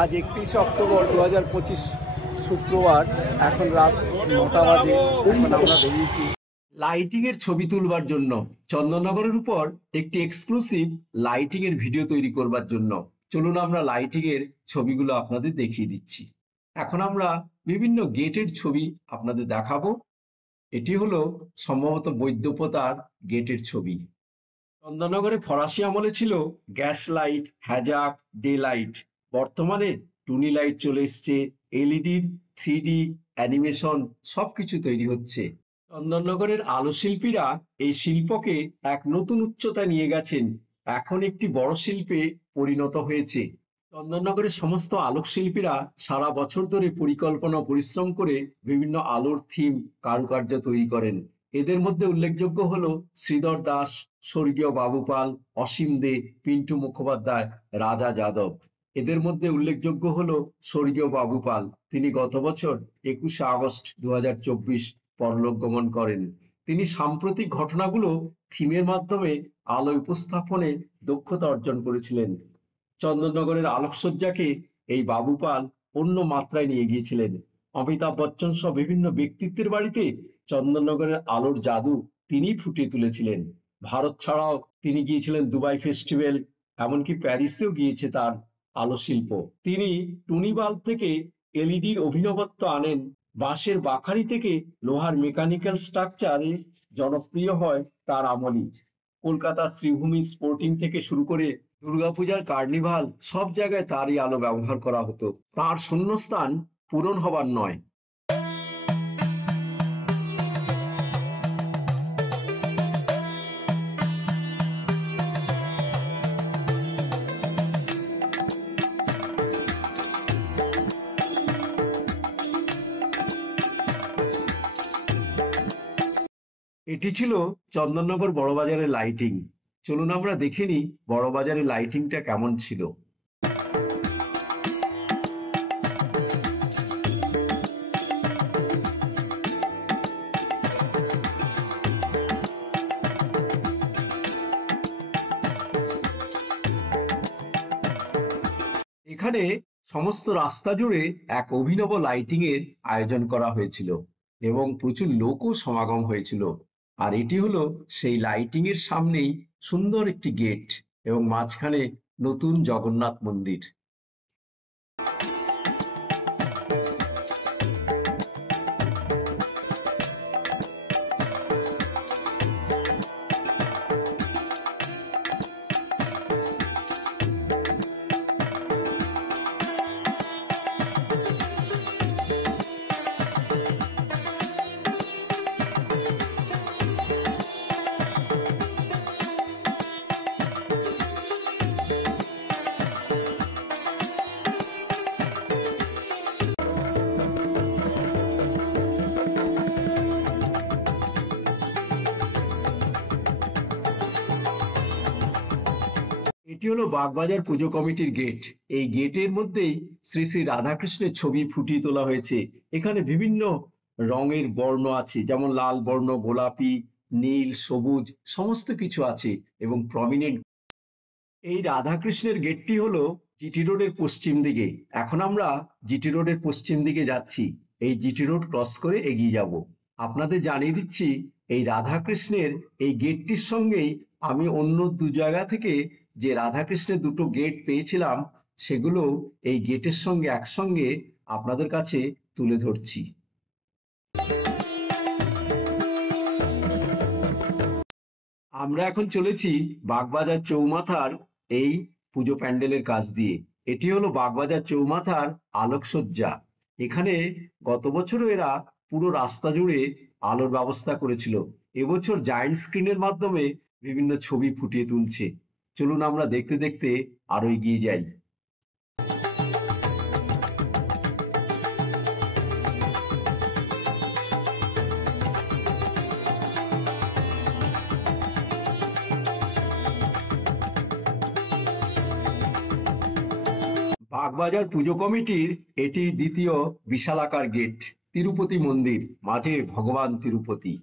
আজ 31শে অক্টোবর 2025 শুক্রবার, এখন রাত 9টা বাজে। এখন আমরা বেরিয়েছি লাইটিং এর ছবি তুলবার জন্য, চন্দননগরের উপর একটি এক্সক্লুসিভ লাইটিং এর ভিডিও তৈরি করবার জন্য। চলুন আমরা লাইটিং এর ছবিগুলো আপনাদের দেখিয়ে দিচ্ছি। এখন আমরা বিভিন্ন গেটের ছবি আপনাদের দেখাবো। এটি হলো সম্ভবত বৈদ্যপতার গেটের ছবি। চন্দননগরে ফরাসি আমলে ছিল গ্যাস লাইট, হ্যাজাক, ডে লাইট। বর্তমানে টুনি লাইট চলে এসছে, এলইডির 3D অ্যানিমেশন সবকিছু তৈরি হচ্ছে। চন্দননগরের আলো শিল্পীরা এই শিল্পকে এক নতুন উচ্চতায় নিয়ে গেছেন, এখন একটি বড় শিল্পে পরিণত হয়েছে। চন্দননগরের সমস্ত আলোক শিল্পীরা সারা বছর ধরে পরিকল্পনা পরিশ্রম করে বিভিন্ন আলোর থিম কারুকার্য তৈরি করেন। এদের মধ্যে উল্লেখযোগ্য হলো শ্রীধর দাস, স্বর্গীয় বাবু পাল, অসীম দে, পিন্টু মুখোপাধ্যায়, রাজা যাদব। এদের মধ্যে উল্লেখযোগ্য হলো স্বর্গীয় বাবু পাল। তিনি গত বছর 21শে আগস্ট 2024 পরলোক গমন করেন। তিনি সাম্প্রতিক ঘটনাগুলো থিমের মাধ্যমে আলো উপস্থাপনে দক্ষতা অর্জন করেছিলেন। চন্দননগরের আলোকসজ্জাকে এই বাবু পাল অন্য মাত্রায় নিয়ে গিয়েছিলেন। অমিতাভ বচ্চন সহ বিভিন্ন ব্যক্তিত্বের বাড়িতে চন্দননগরের আলোর জাদু তিনি ফুটিয়ে তুলেছিলেন। ভারত ছাড়াও তিনি গিয়েছিলেন দুবাই ফেস্টিভ্যাল, এমনকি প্যারিসেও গিয়েছে তার আলো শিল্প। তিনি টুনি বাল্ব থেকে এলইডির অভিনবত্ব আনেন। বাঁশের বাখারি থেকে লোহার মেকানিক্যাল স্ট্রাকচারে জনপ্রিয় হয় তার আমলই। কলকাতার শ্রীভূমি স্পোর্টিং থেকে শুরু করে দুর্গাপূজার কার্নিভাল, সব জায়গায় তারই আলো ব্যবহার করা হতো। তার শূন্যস্থান পূরণ হবার নয়। এটি ছিল চন্দননগর বড়বাজারের লাইটিং। চলুন আমরা দেখে নিই বড়বাজারের লাইটিংটা কেমন ছিল। এখানে সমস্ত রাস্তা জুড়ে এক অভিনব লাইটিং এর আয়োজন করা হয়েছিল এবং প্রচুর লোকও সমাগম হয়েছিল। আর এটি হলো সেই লাইটিং এর সামনেই সুন্দর একটি গেট এবং মাঝখানে নতুন জগন্নাথ মন্দির। এটি হলো বাগবাজার পুজো কমিটির গেট। এই গেটের মধ্যেই শ্রী শ্রী রাধাকৃষ্ণের ছবি ফুটিয়ে তোলা হয়েছে। এখানে বিভিন্ন রঙের বর্ণ আছে, যেমন লাল বর্ণ, গোলাপি, নীল, সবুজ সমস্ত কিছু আছে এবং প্রমিনেন্ট। এই রাধাকৃষ্ণের গেটটি হলো জিটি রোডের পশ্চিম দিকে। এখন আমরা জিটি রোডের পশ্চিম দিকে যাচ্ছি। এই জিটি রোড ক্রস করে এগিয়ে যাব। আপনাদের জানিয়ে দিচ্ছি, এই রাধাকৃষ্ণের এই গেটটির সঙ্গেই আমি অন্য দু জায়গা থেকে যে রাধাকৃষ্ণের দুটো গেট পেয়েছিলাম, সেগুলো এই গেটের সঙ্গে একসঙ্গে আপনাদের কাছে তুলে ধরছি। আমরা এখন চলেছি বাগবাজার চৌমাথার এই পুজো প্যান্ডেলের কাছ দিয়ে। এটি হলো বাগবাজার চৌমাথার আলোকসজ্জা। এখানে গত বছরও এরা পুরো রাস্তা জুড়ে আলোর ব্যবস্থা করেছিল। এবছর জায়ান্ট স্ক্রিনের মাধ্যমে বিভিন্ন ছবি ফুটিয়ে তুলছে। চলুন আমরা দেখতে দেখতে আরো এগিয়ে যাই। বাগবাজার পুজো কমিটির এটি দ্বিতীয় বিশালাকার গেট। তিরুপতি মন্দির, মাঝে ভগবান তিরুপতি।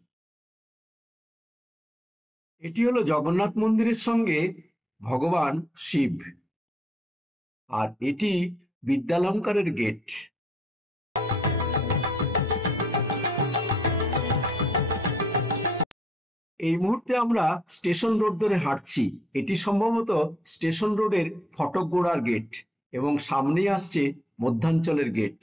এটি হলো জগন্নাথ মন্দিরের সঙ্গে ভগবান শিব, আর এটি বিদ্যালঙ্কারের গেট। এই মুহূর্তে আমরা স্টেশন রোড ধরে হাঁটছি। এটি সম্ভবত স্টেশন রোডের ফটকগোড়ার গেট এবং সামনেই আসছে মধ্যাঞ্চলের গেট।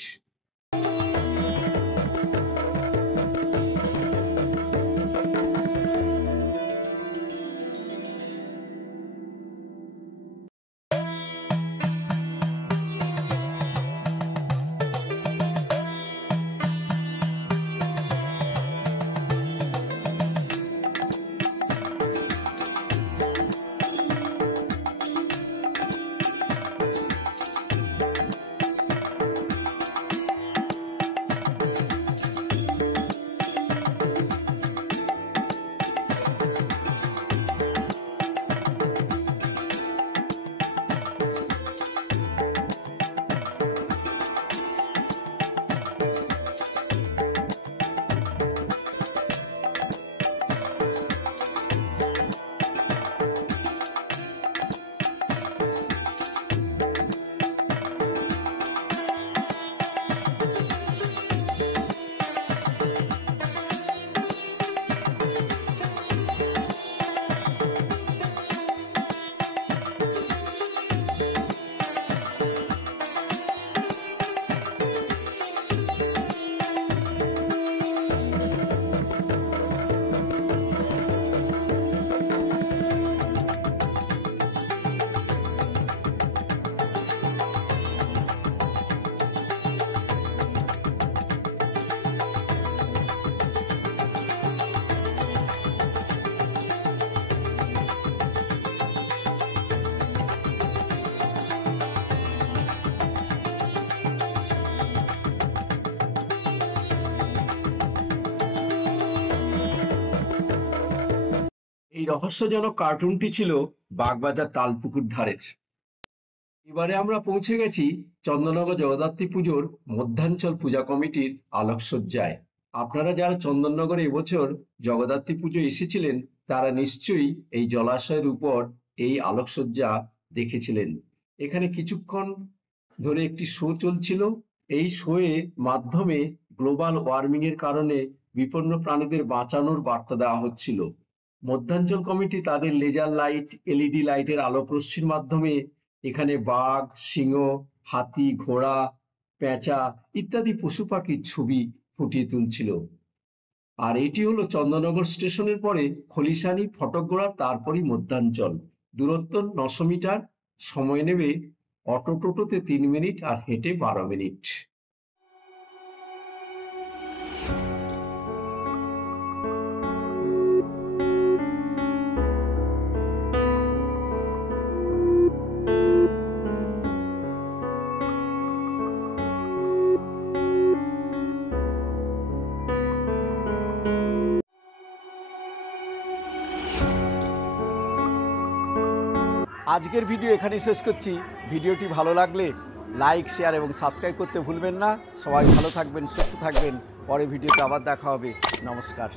এই রহস্যজনক কার্টুনটি ছিল বাগবাজার তালপুকুর ধারের। এবারে আমরা পৌঁছে গেছি চন্দননগর জগদ্ধাত্রী পুজোর মধ্যাঞ্চল পূজা কমিটির আলোকসজ্জায়। আপনারা যারা চন্দননগরে এবছর জগদ্ধাত্রী পুজো এসেছিলেন তারা নিশ্চয়ই এই জলাশয়ের উপর এই আলোকসজ্জা দেখেছিলেন। এখানে কিছুক্ষণ ধরে একটি শো চলছিল। এই শোয়ে মাধ্যমে গ্লোবাল ওয়ার্মিং এর কারণে বিপন্ন প্রাণীদের বাঁচানোর বার্তা দেওয়া হচ্ছিল। মধ্যাঞ্চল কমিটি তাদের লেজার লাইট, এলইডি লাইটের আলোক রশ্মির মাধ্যমে এখানে বাঘ, সিংহ, হাতি, ঘোড়া, পেঁচা ইত্যাদি পশু পাখির ছবি ফুটিয়ে তুলছিল। আর এটি হলো চন্দননগর স্টেশনের পরে খলিশানি, ফটকগোড়া, তারপরই মধ্যাঞ্চল। দূরত্ব 900 মিটার। সময় নেবে অটো টোটোতে 3 মিনিট আর হেঁটে 12 মিনিট। আজকের ভিডিও এখানেই শেষ করছি। ভিডিওটি ভালো লাগলে লাইক, শেয়ার এবং সাবস্ক্রাইব করতে ভুলবেন না। সবাই ভালো থাকবেন, সুস্থ থাকবেন। পরে ভিডিওতে আবার দেখা হবে। নমস্কার।